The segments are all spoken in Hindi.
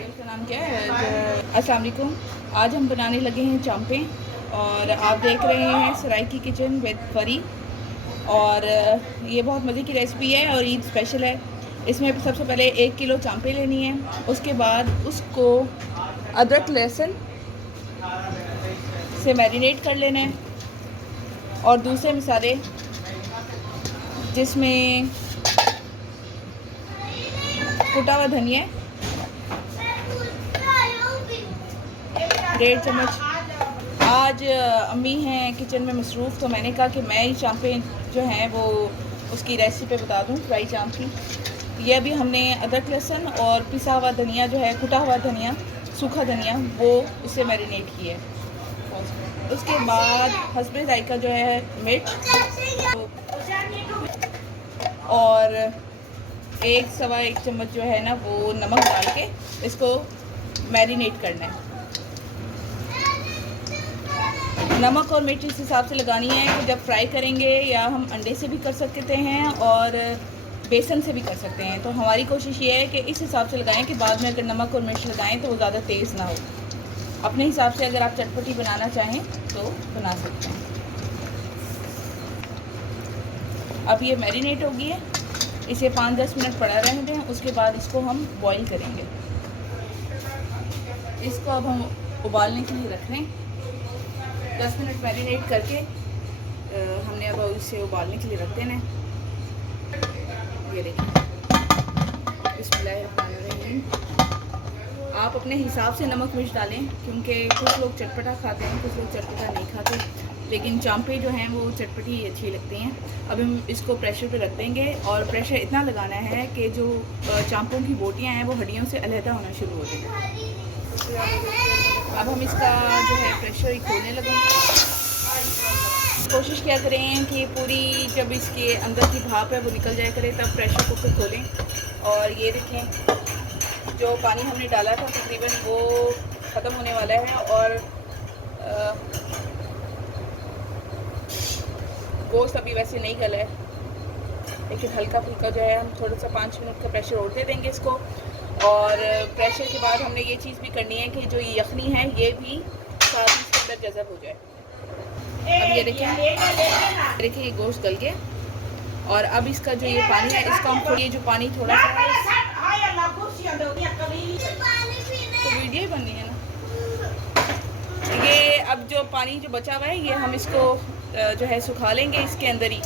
का नाम क्या है? अस्सलाम वालेकुम। आज हम बनाने लगे हैं चांपें और आप देख रहे हैं सराइकी किचन विद फरी। और ये बहुत मज़े की रेसिपी है और ईद स्पेशल है। इसमें सबसे पहले 1 किलो चांपें लेनी है, उसके बाद उसको अदरक लहसुन से मैरिनेट कर लेना है और दूसरे मसाले जिसमें कुटा हुआ धनिया 1.5 चम्मच। आज अम्मी हैं किचन में मसरूफ़, तो मैंने कहा कि मैं ही चांपें जो हैं वो उसकी रेसिपी बता दूं फ्राई चांप की। ये अभी हमने अदरक लहसुन और पिसा हुआ धनिया जो है, कुटा हुआ धनिया, सूखा धनिया, वो उससे मैरिनेट किया है। उसके बाद हस्बे जायका जो है मिर्च और 1 चम्मच जो है ना वो नमक डाल के इसको मैरिनेट करना है। नमक और मिर्च इस हिसाब से लगानी है कि जब फ्राई करेंगे, या हम अंडे से भी कर सकते हैं और बेसन से भी कर सकते हैं। तो हमारी कोशिश ये है कि इस हिसाब से लगाएं कि बाद में अगर नमक और मिर्च लगाएं तो वो ज़्यादा तेज़ ना हो। अपने हिसाब से अगर आप चटपटी बनाना चाहें तो बना सकते हैं। अब ये मैरिनेट हो गई है, इसे 5-10 मिनट पड़ा रहने दें। उसके बाद इसको हम बॉईल करेंगे। इसको अब हम उबालने के लिए रख लें। 10 मिनट मैरिनेट करके हमने अब इसे उबालने के लिए रख देना है। ये देखिए, बिस्मिल्लाहिर्रहमानिर्रहीम। आप अपने हिसाब से नमक मिर्च डालें, क्योंकि कुछ लोग चटपटा खाते हैं, कुछ लोग चटपटा नहीं खाते, लेकिन चांपें जो हैं वो चटपटी ही अच्छी लगती हैं। अब हम इसको प्रेशर पे रख देंगे और प्रेशर इतना लगाना है कि जो चांपों की बोटियाँ हैं वो हड्डियों से अलहदा होना शुरू हो जाए। अब हम इसका जो है प्रेशर ही खोलने लगेंगे। कोशिश क्या करें कि पूरी जब इसके अंदर की भाप है वो निकल जाया करे, तब प्रेशर कुकर खोलें। और ये देखें, जो पानी हमने डाला था तकरीबन वो ख़त्म होने वाला है और गोश्त अभी वैसे नहीं गला है, लेकिन हल्का फुल्का जो है हम थोड़ा सा 5 मिनट का प्रेशर और दे देंगे इसको। और प्रेशर के बाद हमने ये चीज़ भी करनी है कि जो ये यखनी है ये भी साथ ही इसके अंदर जज़ब हो जाए। अब ये देखिए ये गोश्त गल गया। और अब इसका जो ये पानी है इसका हम थोड़ी, जो पानी थोड़ा सा तो वीडियो ही बननी है ना। ये अब जो पानी जो बचा हुआ है ये हम इसको जो है सुखा लेंगे इसके अंदर ही।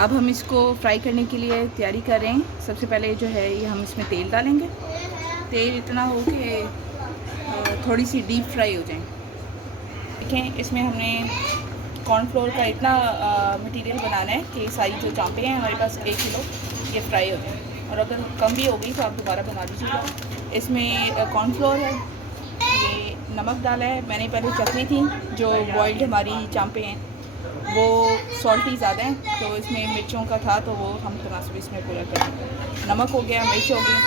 अब हम इसको फ्राई करने के लिए तैयारी कर रहे हैं। सबसे पहले जो है ये हम इसमें तेल डालेंगे। तेल इतना हो कि थोड़ी सी डीप फ्राई हो जाए। देखें, इसमें हमने कॉर्नफ्लोर का इतना मटेरियल बनाना है कि सारी जो चांपें हैं हमारे पास 1 किलो ये फ्राई हो जाए। और अगर कम भी हो गई तो आप दोबारा बना लीजिएगा। इसमें कॉर्नफ्लोर है, ये नमक डाला है। मैंने पहले चखनी थी, जो बॉइल्ड हमारी चांपें हैं वो सॉल्टी ज़्यादा हैं, तो इसमें मिर्चों का था तो वो हम तनासब इसमें पूरा कर देंगे। नमक हो गया, मिर्च हो गई।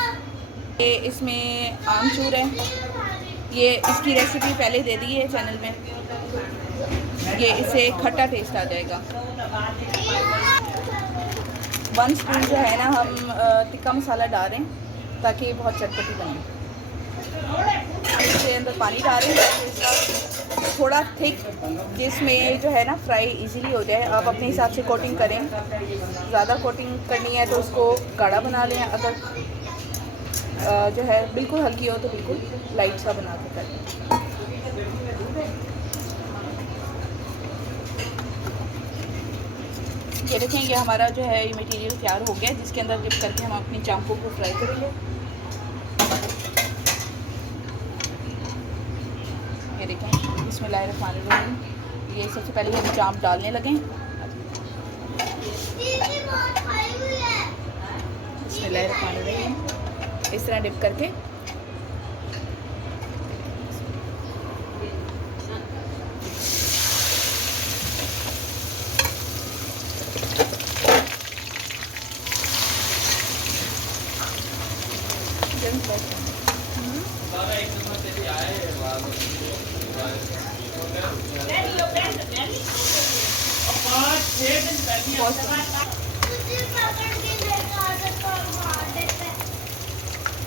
ये इसमें आमचूर है, ये इसकी रेसिपी पहले दे दी है चैनल में। ये इससे खट्टा टेस्ट आ जाएगा। 1 स्पून जो है ना हम तिक्का मसाला डाल रहे हैं ताकि ये बहुत चटपटी बने। इसके अंदर पानी डाल रहे हैं इसका थोड़ा थिक, जिसमें जो है ना फ्राई इजीली हो जाए। आप अपने हिसाब से कोटिंग करें, ज़्यादा कोटिंग करनी है तो उसको गाढ़ा बना लें, अगर जो है बिल्कुल हल्की हो तो बिल्कुल लाइट सा बना के करें। ये देखेंगे हमारा जो है ये मटेरियल तैयार हो गया, जिसके अंदर डिप करके हम अपनी चांपों को फ्राई करेंगे। ये देखें, बिस्मिल्लाहिर्रहमानिर्रहीम। ये सबसे पहले हम चांप डालने लगें। बिस्मिल्लाहिर्रहमानिर्रहीम, इस तरह डिप करके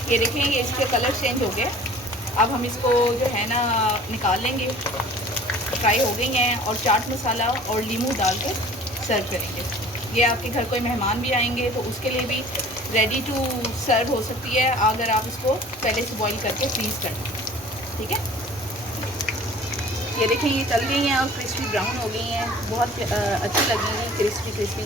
ये देखें, ये इसके कलर चेंज हो गए। अब हम इसको जो है ना निकाल लेंगे। फ्राई हो गई हैं और चाट मसाला और नींबू डाल के सर्व करेंगे। ये आपके घर कोई मेहमान भी आएंगे तो उसके लिए भी रेडी टू सर्व हो सकती है, अगर आप इसको पहले से बॉईल करके फ्रीज़ कर दें। ठीक है, ये देखें, ये तल गई हैं और क्रिस्पी ब्राउन हो गई हैं, बहुत अच्छी लगेंगी, क्रिस्पी क्रिस्पी।